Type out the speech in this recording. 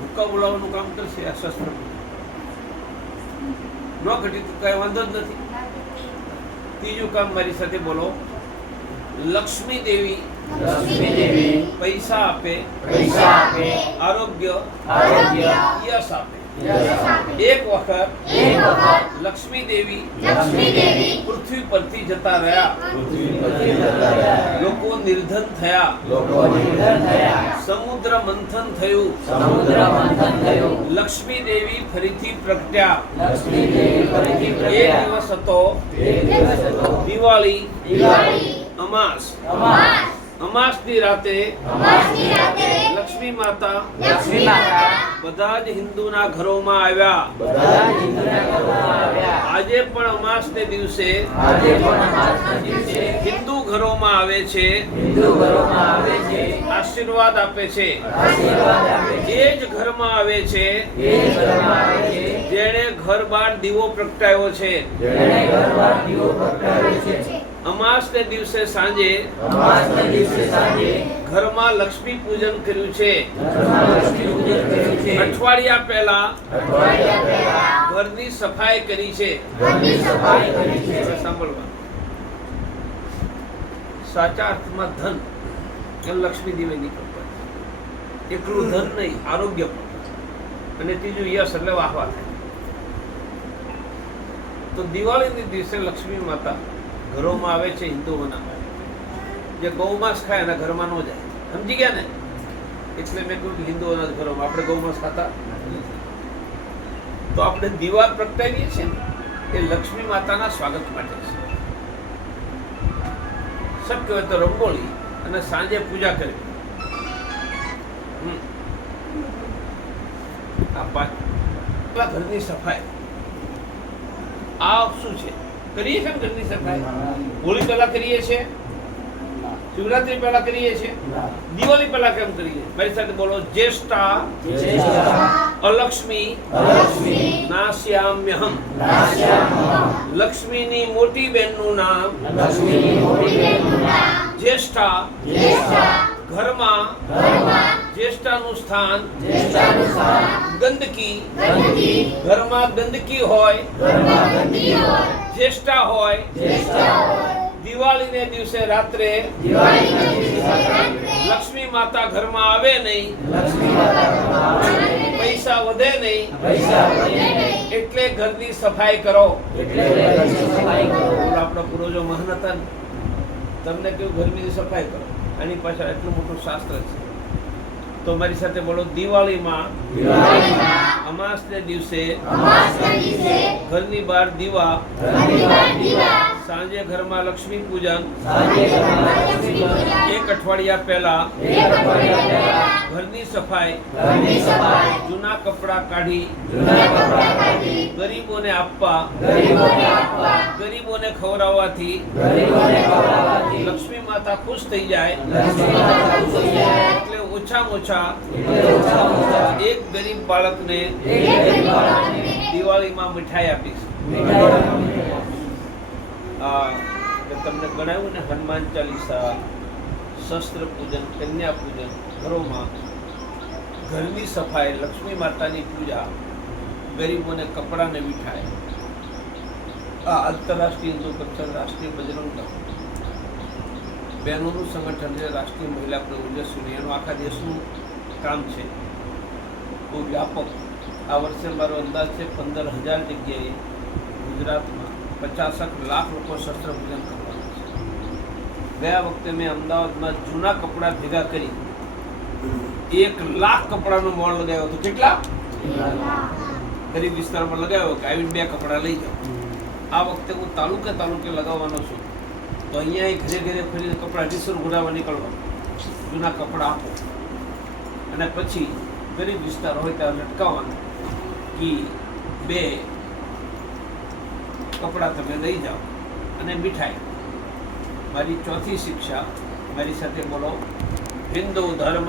હુક્કા બોલાવવાનું કામ કરશે આ શસ્ત્ર. ન ઘટી તો કઈ વાંધો જ નથી. ત્રીજું કામ મારી સાથે બોલો. લક્ષ્મી દેવી લક્ષ્મી દેવી પૈસા આપે પૈસા આપે આરોગ્ય આરોગ્ય યશ આપે. યશ આપે. એક વખત એક વખત લક્ષ્મી દેવી લક્ષ્મી દેવી પૃથ્વી પરથી જતા રહ્યા. પૃથ્વી પરથી જતા રહ્યા. નિર્ધન થયા. લોકો નિર્ધન થયા. સમુદ્ર મંથન થયું. સમુદ્ર મંથન થયું. લક્ષ્મી દેવી ફરીથી પ્રગટ્યા. લક્ષ્મી દેવી ફરીથી પ્રગટ્યા. દિવસ હતો. એક દિવસ હતો. દિવાળી. દિવાળી. અમાસ. અમાસ. અમાસની રાતે અમાસની રાતે લક્ષ્મી માતા. લક્ષ્મી માતા. બધા જ હિન્દુના ઘરોમાં આવ્યા. બધા હિન્દુના ઘરોમાં આવ્યા. આજે પણ અમાસને દિવસે આજે પણ અમાસના દિવસે હિન્દુ ઘરોમાં આવે છે. હિન્દુ ઘરોમાં આવે છે. આશીર્વાદ આપે છે. આશીર્વાદ આપે છે. એ જ ઘરમાં આવે છે. એ જ ઘરમાં આવે છે. જેણે ઘર બાર દીવો પ્રગટાવ્યો છે. જેણે ઘરમાં દીવો પ્રગટાવ્યો છે. અમાસને દિવસે સાંજે અમાસને દિવસે સાંજે ઘરમાં લક્ષ્મી પૂજન કર્યું છે. અઠવાડિયા પહેલા અઠવાડિયા પહેલા ઘરની સફાઈ કરી છે. ઘરની સફાઈ કરી છે. સાંભળવા. સાચા અર્થમાં ધન એમ લક્ષ્મી દેવી નીકળતા એકલું ધન નહીં આરોગ્ય પણ. અને ત્રીજું યશ એટલે વાહવા થાય. તો દિવાળીની દિવસે લક્ષ્મી માતા ઘરોમાં આવે છે હિન્દુઓના જે ગૌમાંસ ખાય એના ઘરમાં ન જાય. સમજી ગયા ને? એટલે મેં કહ્યું હિન્દુઓના ઘરોમાં. આપણે ગૌમાંસ ખાતા તો આપણે દીવા પ્રગટાવીએ છીએ એ લક્ષ્મી માતાના સ્વાગત માટે છે. શક્ય હોય તો રંગોળી અને સાંજે પૂજા કરવી. આ પાંચ ઘરની સફાઈ. આ શું છે? કરીએ છીએ ઘરની સફાઈ હોળી પહેલા કરીએ છીએ? શિવરાત્રી પહેલા કરીએ છીએ? દિવાળી પહેલા કેમ કરીએ? મારી સાથે બોલો જ્યેષ્ઠા અલક્ષ્મી નાશ્યામ્યહમ લક્ષ્મીની મોટી બહેનનું નામ જ્યેષ્ઠા. ઘરમાં જ્યેષ્ઠાનું સ્થાન ગંદકી ઘરમાં ગંદકી હોય. જ્યેષ્ઠા હોય દિવાળીને દિવસે રાત્રે લક્ષ્મી માતા ઘરમાં આવે નહીં. પૈસા વધે નહીં એટલે ઘરની સફાઈ કરો. આપણા પૂર્વજો મહાન હતા તમને કેવું ઘરની સફાઈ કરો? આની પાછળ એટલું મોટું શાસ્ત્ર છે. તો મારી સાથે બોલો દિવાળીમાં અમાસ અમાસને દિવસે ઘરની બહાર દીવા સાંજે ઘરમાં લક્ષ્મી પૂજન એક અઠવાડિયા પહેલા ઘરની સફાઈ જૂના કપડા કાઢી ગરીબોને આપવા ગરીબોને ખવડાવવાથી લક્ષ્મી માતા ખુશ થઈ જાય. લક્ષ્મી માતા ખુશ થઈ જાય. એટલે ઓછામાં ઓછા એક ગરીબ બાળકને દિવાળીમાં મીઠાઈ આપીશ. તમને ગણાવ્યું ને હનુમાન ચાલીસા, શસ્ત્ર પૂજન, કન્યા પૂજન, ઘરોમાં ઘરની સફાઈ, લક્ષ્મી માતાની પૂજા, ગરીબોને કપડાને મીઠાઈ. આ આંતરરાષ્ટ્રીય હિન્દુ કક્ષા રાષ્ટ્રીય બજરંગ દળ બહેનોનું સંગઠન છે, રાષ્ટ્રીય મહિલા પ્રયોજસ્વી એનું આખા દેશનું કામ છે. બહુ વ્યાપક. આ વર્ષે મારો અંદાજ છે પંદર હજાર જગ્યાએ ગુજરાતમાં પચાસક લાખ લોકો શસ્ત્ર પૂજન કરવાના છે. ગયા વખતે મેં અમદાવાદમાં જૂના કપડાં ભેગા કરી. એક લાખ કપડાનો મોલ લગાવ્યો હતો. કેટલા? ગરીબ વિસ્તારમાં લગાવ્યો કે આવીને બે કપડાં લઈ જાઓ. આ વખતે હું તાલુકે તાલુકે લગાવવાનો છું. તો અહીંયા ઘરે ઘરે ફરીને કપડાં અઢીસો ઘોડાવા નીકળવા જૂના કપડાં આપો. અને પછી ગરીબ વિસ્તાર હોય ત્યાં લટકાવવાનું કે બે કપડાં તમે લઈ જાઓ અને મીઠાઈ. મારી ચોથી શિક્ષા. મારી સાથે બોલો. હિન્દુ ધર્મ